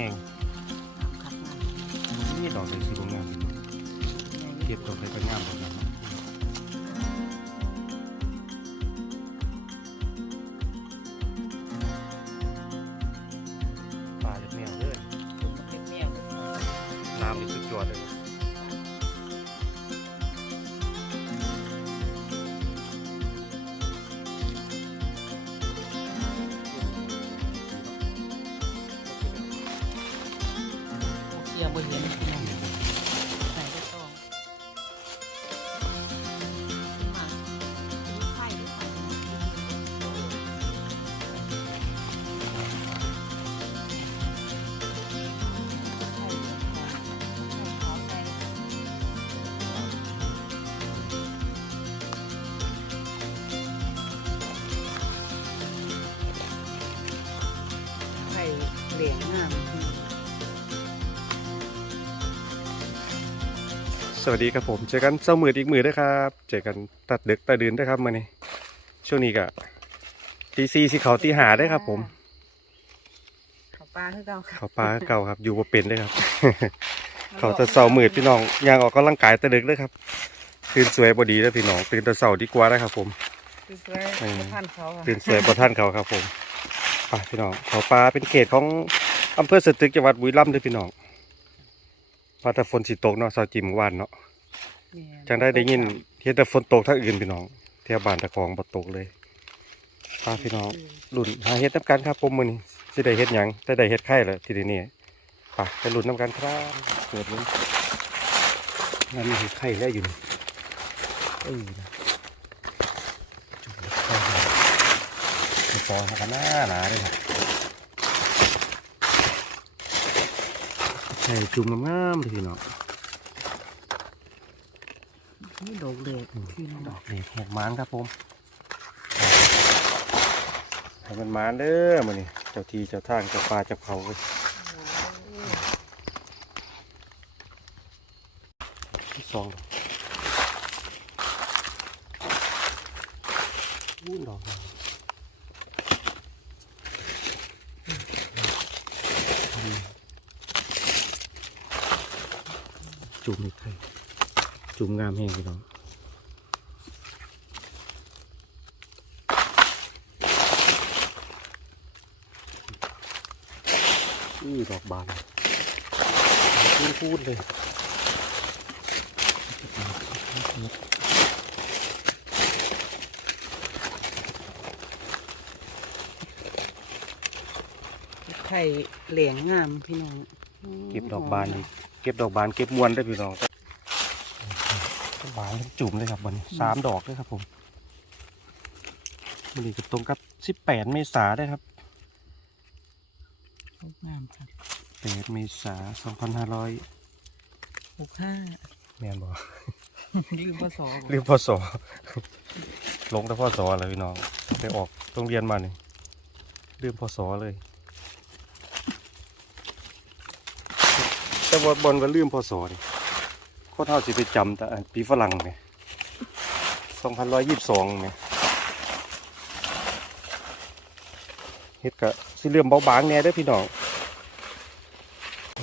ห้งน้ำคักน้ำนี่ดอกเลยสีงามเก็บดอกเลยก็งามแบบนั้น วัสดีครับผม เจอกันเช้ามืดอีกมือด้วยครับ เจอกันตัดดึกตัดดื่นด้วยครับมื่อนี้ช่วงนี้ก็ตีซีสิเขาตีหาได้ครับ ผมเขาปลาคือเก่าค่ะเขาปลาเก่าครับ อยู่บ่เป็นเลยครับ เขาแตะเสามืดพี่น้องย่างออกกำลังกายแตะดึกเลยครับตื่นสวยบดีแล้วพี่น้องตื่นแตะเสาดีกว่านะครับ ผมคือเพื่ออืมท่านเขาอะตื่นสวยบ่ท่านเขาครับ ผมไปพี่น้องเขาปลาเป็นเขตของอำเภอสตึกจังหวัดบุรีรัมย์เด้วยพี่น้อง พาแต่ฝนสิตกเนาะเสาจิมอวานเนาะแม่นจังได้ได้ยินเห็นแต่ฝนตกทางอื่นพี่น้องแถวบ้านตะกองบ่ตกเลยพาพี่น้องลุ่นหาเฮ็ดน้ำกันครับผมมื้อนี้สิได้เฮ็ดหยังแต่ได้เฮ็ดไข่แล้วทีนี้ไปไปลุ่นน้ำกันครับเปิดเลยนั่นมีเฮ็ดไข่แล้วอยู่นี่เออนะจุดเล็กไข่เลยมีฟองกันหน้าหนาเลยครับ ใช่จุ่มงามๆเลยพี่น้องนี่ดอกเล็กพี่น้องดอกเล็กแหกมานครับผมให้มันมานเด้อมันนี่เจ้าทีเจ้าทางเจ้าป่าเจ้าเขาเว้ยที่สองวุ้นดอก จุ่มอีกไข่จุ่มงามแห้งพี่น้องอื้อดอกบานพูดพูดเลยไข่เหลียงงามพี่น้อง เก็บดอกบานอีก เก็บดอกบานเก็บมวนได้พี่น้องดอกบานทั้งจุ่มเลยครับวันนี้สามดอกเลยครับผมมันนี้ก็ตรงกับสิบแปดเมษาได้ครับงามค่ะแปดเมษาสองพันห้าร้อยหกห้าแมนบอกลืมภาษาเรียกพศลงแต่พศเลยพี่น้องไปออกโรงเรียนมาเนี่ยเรื่องพศเลย แต่ว่าบอลว่าลืมพศนี่โคตรเท่าสิไปจำแต่ปีฝรั่งเนี่ยสองพันร้อยยี่สิบสองเนี่ยเฮ็ดกะสิเลื่อมเบาบางแน่เด้อพี่น้อง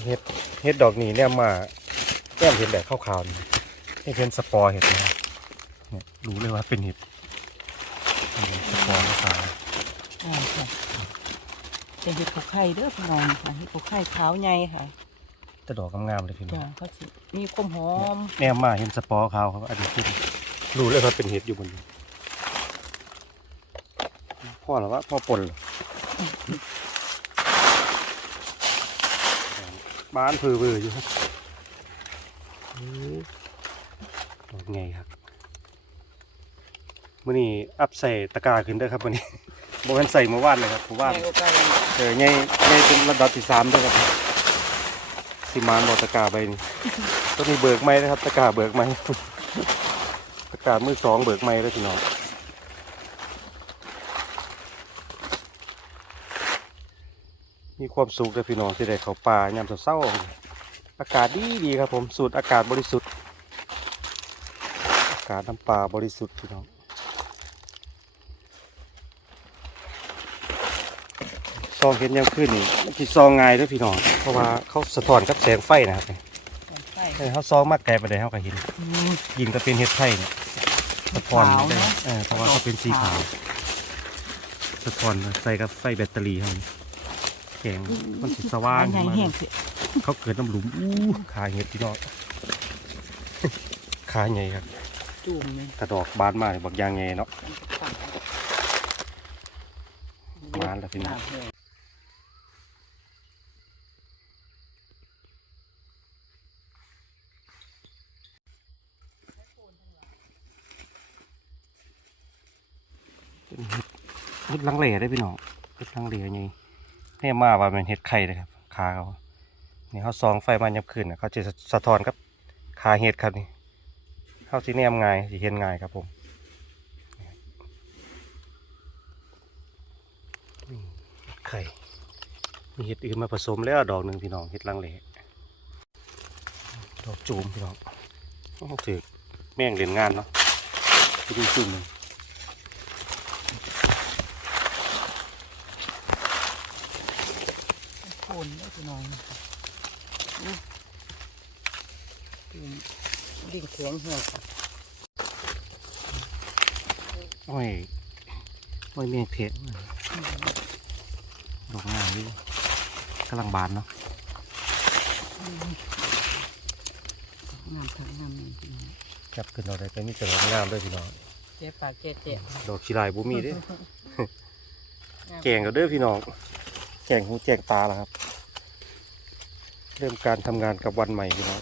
เฮ็ดเฮ็ดดอกนี้เนี่ยมาแก้มเห็นแบบขาวๆนี่ให้เป็นสปอร์เห็ดนะเนี่ยรู้เลยว่าเป็นเห็ดสปอร์ขาวอ่าค่ะเป็นเห็ดผูกไข่เด้อพี่น้องค่ะเห็ดผูกไข่ขาวใหญ่ค่ะ แต่ดอกงามๆเลยพี่น้อจ้ะงเขาสิมีความหอมแนมมาเห็นสปอร์ขาวเขาอันนี้ขึ้นรู้เลยว่าเป็นเห็ดอยู่บนนี้พ่อหรอวะพ่อปนเหรอบ้านพือเบืออยู่ครับอื้อดอกไงครับมื่อนี้อัพใส่ตะกร้าขึ้นเด้อครับมื่อนี้บแมันใส่เมื่อวานเลยครับเมื่อวานใหญ่กว่าไก่เจอไงไงเป็นระดับที่สามด้วยครับ สิมานบอตะกาใบนี้ต้นนี้เบิกไม้นะครับ ตะกาเบิกไม้ตะกามือสองเบิกไม้แล้วพี่น้องมีความสุขเลยพี่น้องที่ได้เขาป่ายามเศร้าอากาศดีดีครับผมสูดอากาศบริสุทธิ์ อากาศน้ำป่าบริสุทธิ์พี่น้อง ซองเห็นยังขึ้นนี่มันสิซองง่ายเด้อพี่น้องเพราะว่าเขาสะท้อนกับแสงไฟนะครับใช่เออเขาซองมากไกลไปได้เขาก็เห็นยิงก็เป็นเห็ดไข่เนี่ยสะท้อนขาวได้เนอะเออเพราะว่าเขาเป็นสีขาวสะท้อนใส่กับไฟแบตเตอรี่เขานี่แข็งมันสิสว่างอันใหญ่ขึ้นมา แห้งเสียเขาเกิดน้ำหลุมอู้ขาเห็ดพี่น้อง ขาใหญ่ครับจุ่มเลยกระดอกบานมากบักยางใหญ่เนาะมาแล้วพี่น้องเป็นเห็ดเห็ด ลังเลได้พี่น้องเห็ดลังเลไงแน่มาว่าเป็นเห็ดไข่เลยครับขาเขาเนี่ยเขาซองไฟมันยับขึ้นน่ะเขาจะสะท้อนกับขาเห็ดครับนี่เขาสิแนมง่ายสิเห็นง่ายครับผมไข่มีเห็ดอื่นมาผสมแล้วดอกหนึ่งพี่น้องเห็ดลังเลดอกจูมพี่น้องโอ้ถือแม่งเล่นงานเนาะไปดูจุ่มหนึ่ง โค นได้พี่น้องอู้จุ่มดิ่งแข็งแห้งค่ะโอ้ยโอ้ยเมียงเพชรดอกงามนี่กำลังบานเนาะงามทั้งงามเลยพี่น้องจับขึ้นเราได้ก็มีแต่ดอกงามด้วยพี่น้องเจ๊ปากเจ๊เจ๊ดอกชีลายบุมีเด้แกงก็เด้อพี่น้องแกงหูแจงตาแล้วครับ เริ่มการทำงานกับวันใหม่พี่น้อง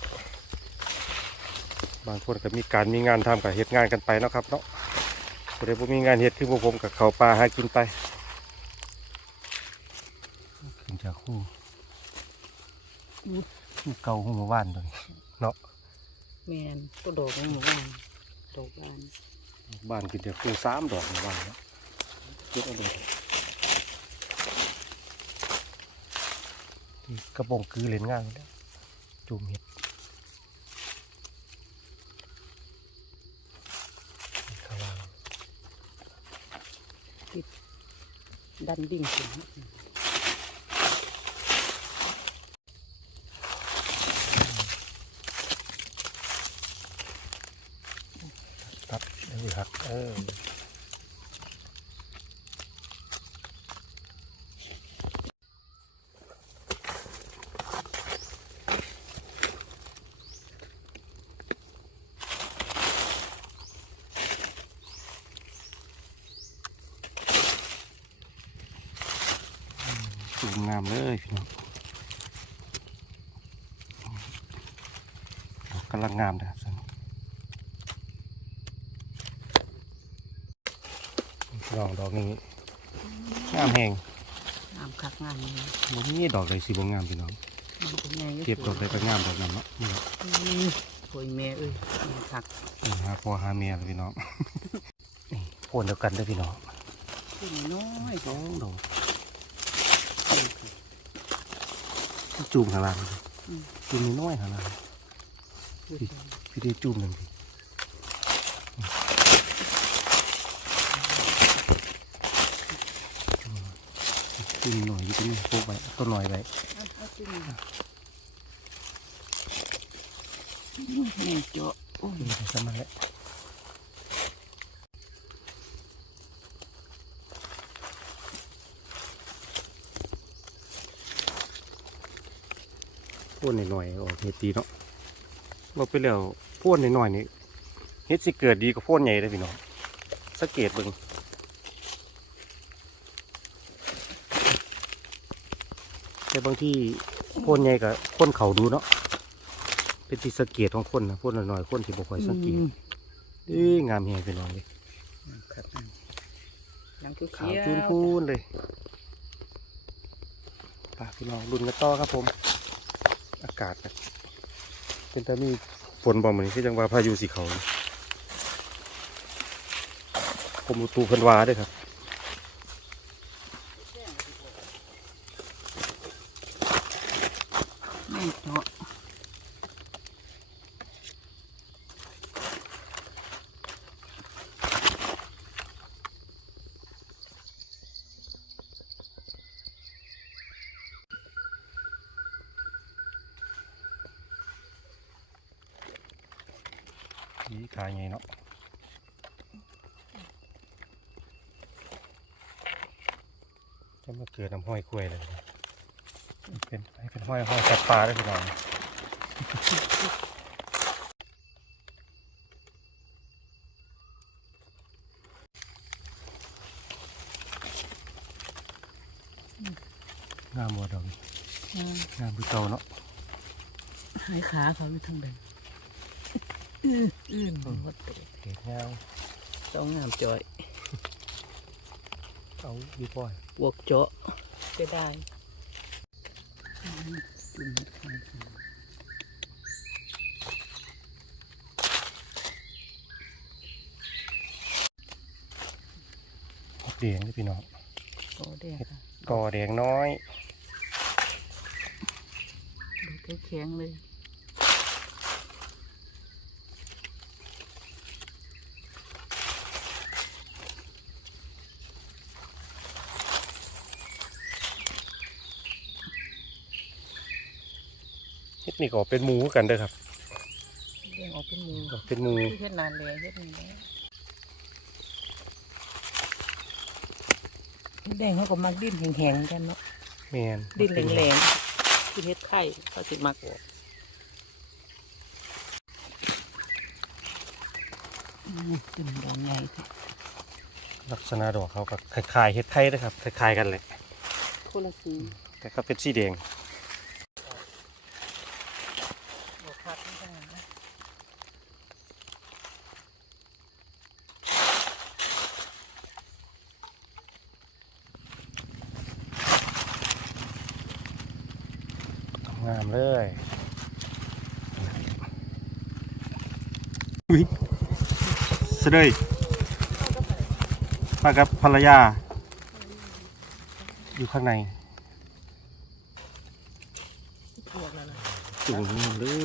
บางคนก็มีการมีงานทำกับเฮ็ดงานกันไปเนาะครับเนาะผู้ใดบ่มีงานเฮ็ดคือพวกผมกับเขาวปลาหากินไปขึ้นจากคู่คู่เก่าหูหมู่บ้านตัวนี้แมนก็ดอกของหมู่บ้านดอกบานบ้านกินเดียวคู่สามดอกหมู่บ้านเนาะเยอะเลย ที่กระบองคือเล่นงานแล้วจุ่มเห็ดข้างล่างดันดิ่งถึงตัดได้อยู่ครับเออสูงงามเลยพี่น้องดอกกำลั งงามนะครับส่วนนี้ดอกดอกนี้งามแหงงามคักงามเลยบ่มีดอกใดสิบ่งามพี่น้องมันเป็นไงเทียบดอกใดก็งามดอกนั้นเนาะนี่แหละโอยแม่เอ้ยงามคักนี่หาพ่อหาเมียเลยพี่น้องนี่โคนเดียวกันเด้อพี่น้องขึ้นน้อยสองดอกจูมข้างล่างเลยจูมน้อยๆข้างล่าง พี่ได้จูมหนึ่งพี่จูมหน่อยอยู่ตรงนี้โปกไว้ต้นหน่อยไว้นี่เจาะโอ้ยสมันแล้วพ่นหน่อยๆออกเฮ็ดดีเนาะ เราไปแล้วพ่นหน่อยๆนี่เฮ็ดสิเกิดดีกว่าพ่นใหญ่เลยพี่น้องสังเกตเบิ่งแต่บางที่พ่นใหญ่กับพ่นเขาดูเนาะเป็นที่สังเกตของคนนะพ่นหน่อยๆคนที่บ่ค่อยสังเกตเอ้ยงามแหงไปหน่อยเลยครับน้ำเขียวขาวจูนพูนเลยปากพี่น้องรุ่นกันต่อครับผม อากาศแบบ เป็นแต่มีฝนบ่เหมือนที่จังหวะพายุสีเขาผมดูตูเพิ่นวาด้วยครับ อีขาใหญ่เนาะจะมาเกิดน้ำห้อยกล้วยเลย เป็นให้เป็นห้อยห้อยสัตว์ป่าได้พี่น้องงามบัวดอกนี่งามคือเก่าเนาะหายขาเขาอยู่ทางใด อื้ออื้นหัวเตะเกศยาวต้องงามจอยเอาอยู่ป่อยบวกเจาะจะได้อืมจุ่มให้ขาดแดงเลยพี่น้องโอ้เด้ค่ะกอแดงน้อยดูแข็งๆเลย นี่ก็เป็นหมูคือกันเด้อครับเลี้ยงออกเป็นหมูก็เป็นหมูคือเฮ็ดนานเลยเฮ็ดนี่แหละแดงเขาก็มักดิ้นแข็งๆกันเนาะแมนดิ้นแรงๆที่เฮ็ดไข่เขาสิมักออกอืมเป็นดอกใหญ่ค่ะลักษณะดอกเขาก็คล้ายๆเฮ็ดไข่เด้อครับคล้ายๆกันเลยคนละสีแต่ก็เป็นสีแดง ดอกพัดไม่ได้นะ งามเลยอุ้ยเสดยมากับภรรยา อยู่ข้างในพวกแล้วล่ะสูงงามเลย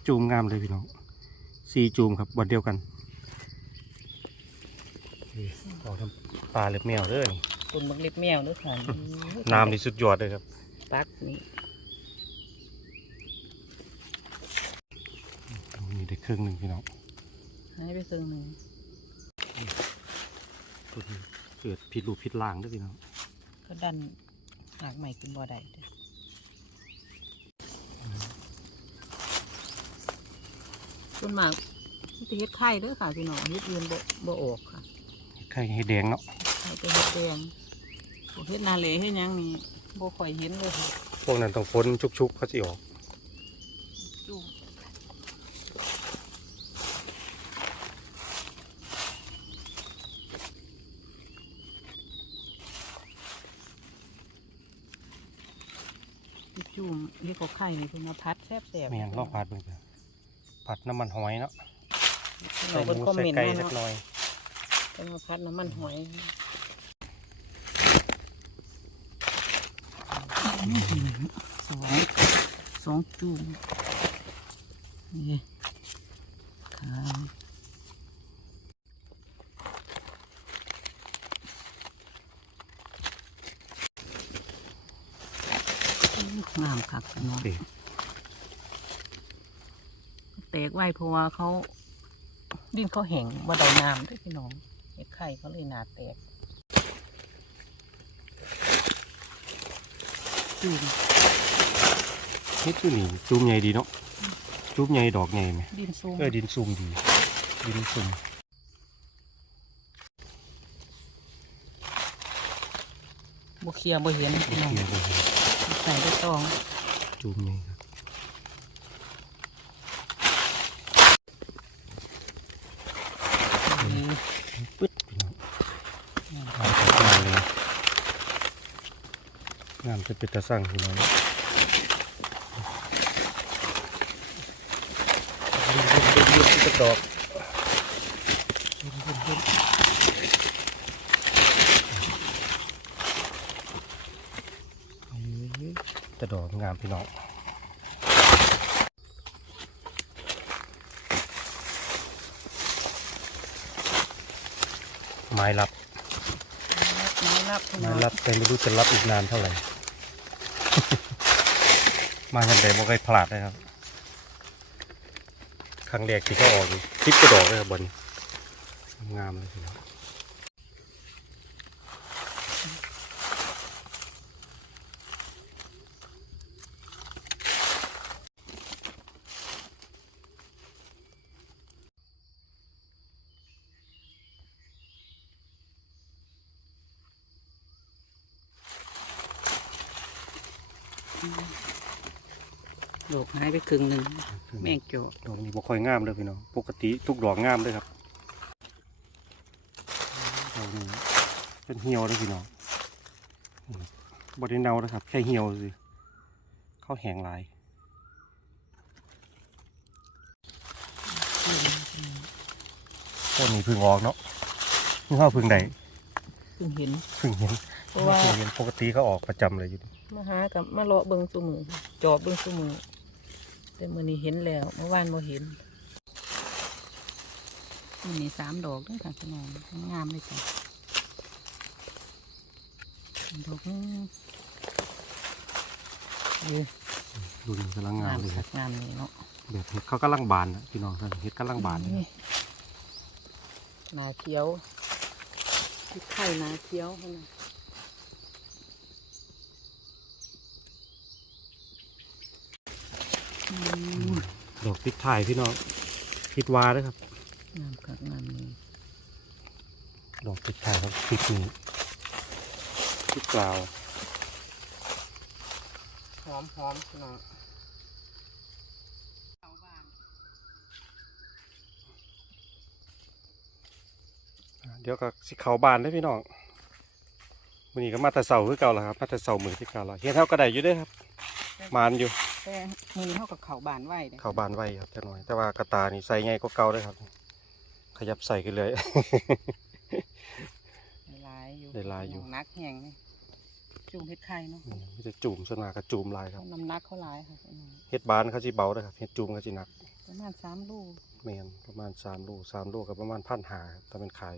จะจูมงามเลยพี่น้องสีจูมครับวันเดียวกันนี่ออกทำปลาเล็บแมวเด้อนี่ต้นบักเล็บแมวเด้วยค่ะน้ำนี่สุดยอดเลยครับปักนี่มีได้ครึ่งหนึ่งพี่น้องหายไปครึ่งหนึ่งตัวนี้เกิดผิดรูปผิดล่างด้วยพี่น้องก็ดันหากใหม่กินบ่ได้เด้อ ส่วนมากมันจะเฮ็ดไข่เด้อค่ะพี่น้องเฮ็ดอื่นบ่บ่ออกค่ะไข่ให้แดงเนาะไข่จะเฮ็ดแดงพวกเฮ็ดนาเลเฮ็ดหยังนี่บ่ค่อยเห็นเลยค่ะพวกนั้นต้องพ้นชุกๆเขาสิออกจุ่มจุ่มเฮ็ดกับไข่นี่เพิ่นมาพัดแซ่บๆแม่งลองผัดเบิ่งจ้ะ ผัดน้ำมันหอยเนาะเราใส่หเป็นมูคอมใส่เมนต์ไก่มาสักหเนาะน่อยเป็นมาพัดน้ำมันหอยสองสองจุ่มนี่ค่ะงามคักพี่น้องเด็ แตกไว้เพราะว่าเขาดินเขาแห้งว่าได้น้ำด้วยพี่น้องเห็ดไข่เขาเลยหนาแตกจุ่มเฮ็ดอยู่นี่จุ่มใหญ่ดีเนาะจุ่มใหญ่ดอกใหญ่ไหมดินซุ่มเออดินซุ่มดี ดินซุ่มบเคลียร์บ่เห็นพี่น้องเกี่ยวเลยใส่ได้ตองจุ่มใหญ่ครับปึ๊ดพี่น้องงามงามเลย งามจะเป็นตาสั่งพี่น้องเรียบๆๆๆดอกเแต่ดอกงามพี่น้องไม้รับไม้รับพี่น้ไม้องรับแต่ไม่รู้จะรับอีกนานเท่าไหร่ มากันแต่บ่เคยพลาดเลยครับ ครั้งแรกที่เขาออกคลิปกระดอกเลยครับบนงามเลยทีเดียว ไปครึ่งหนึ่งแม่งจอกดอกนี้บ่ค่อยงามเลยพี่น้องปกติทุกดอกงามเลยครับดอกนี้เป็นเหี่ยวเลยพี่น้องอืมบ่ได้เน่านะครับ แค่เหี่ยวสิเขาแห้งหลายต้นนี้เพึ่งออกเนาะนี่เขาเพึ่งไหนเพิ่งเห็นเพึ่งเห็นเพราะว่าเพิ่งเห็นปกติเขาออกประจำเลยอยู่นี่มาหากับมาเลาะเบิ่งซุมือจอบเบิ่งซุมือ แต่มื้อนี้เห็นแล้วเมื่อวานบ่เห็นมื้อนี้สามดอกเด้วยค่ะพี่น้องงามเลยจ้ะดอกนึงเอ้ยดูนี่กำลังงางามมเลยคคัรับกงามนี่เนาะแบบเห็ดเขากำลังบานนะพี่น้องท่านเห็ดกำลังบานเลยนี่หนาเขียวพริกไข่หนาเขียวให้นะ อืม ดอกติดถ่ายพี่น้องพิดวาด้วยครับงามคักงามนี่ดอกติดถ่ายครับพิดนี้พิดกลาวหอมหอมพี่น้องเอาบ้านเดี๋ยวก็สิเขาบานได้อพี่น้องวันนี้ก็มาแต่เสาคือเก่าแล้วครับมาแต่เสามือที่เก่าแล้วเฮ็ดเท่าก็ได้อยู่เด้อครับมานอยู่ แต่มือเท่ากับเขาบานไหวเลยเขาบานไว้ครับแต่น้อย แต่ว่ากระตานี่ใส่ไงก็เก่าเลยครับ ขยับใส่ขึ้นเลยหลายอยู่ได้หลายอยู่นักแห้งนี่จุ่มเห็ดไข่เนาะมันจะจุ่มส่วนมากก็จุ่มลายครับน้ำหนักเขาหลายค่ะพี่น้องเฮ็ดบานเขาสิเบาเด้อครับเฮ็ดจุ่มเขาสิหนักประมาณสามลูกแมนประมาณสามลูกสามลูกกับประมาณพันหาครับถ้าเป็นขาย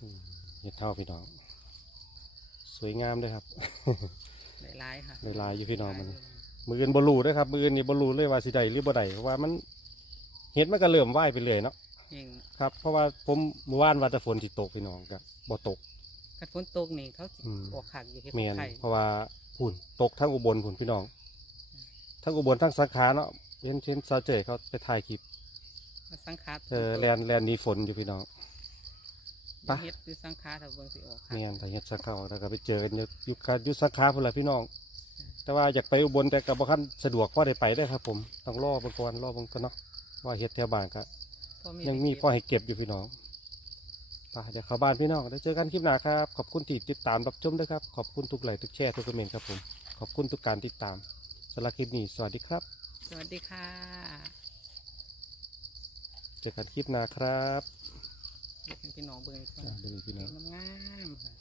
อืมเฮ็ดเท่าพี่น้อง สวยงามด้วยครับ หลายๆค่ะหลายๆอยู่พี่น้องมันมืออื่นบรูเด้วยครับมืออื่นนี่บรูเลยว่าสิได้หรือบ่ได้เพราะว่ามันเฮ็ดมันก็เริ่มว่ายไปเรื่อยเนาะเองครับ เพราะว่าผมเมื่อวานว่าจะฝนสิตกพี่น้องก็บ่ตก กัดฝนตกนี่เขาสิอืม ออกขักอยู่เห็ดแมนไข่เพราะว่าพุ่นตกทั้งอุบลพุ่นพี่น้อง ทั้งอุบลทั้งสาขาเนาะเห็นเห็นซาเจยเขาไปถ่ายคลิปมาสังขารเจอแลนแลนหนี้ฝนอยู่พี่น้อง ปะ เฮ็ดคือสังขารถ้าเบิ่งสิออกขักแม่นแต่เฮ็ดสักเขาแล้วก็ไปเจอกันอยู่อยู่คาอยู่สักขาพุ่นละพี่น้อง แต่ว่าอยากไปอุบลแต่กับบ่คันสะดวกพอได้ไปได้อครับ ผมต้องรอเบิ่งก่อนรอเบิ่งก่อนเนาะว่าเฮ็ดแถวบ้านก็พอยังมีพอให้เก็บอยู่พี่น้องไปเดี๋ยวเข้าบ้านพี่น้องเดี๋ยวเจอกันคลิปหน้าครับ ขอบคุณที่ติดตามรับชมด้วยครับ ขอบคุณทุกไลค์ทุกแชร์ทุกคอมเมนต์ครับผม ขอบคุณทุกการติดตามสำหรับคลิปนี้ สวัสดีครับ สวัสดีค่ะ เจอกันคลิปหน้าครับเฮ็ดให้ พี่น้องเบิ่งก่อนอ่าเดี๋ยวพี่น้องงามๆค่ะ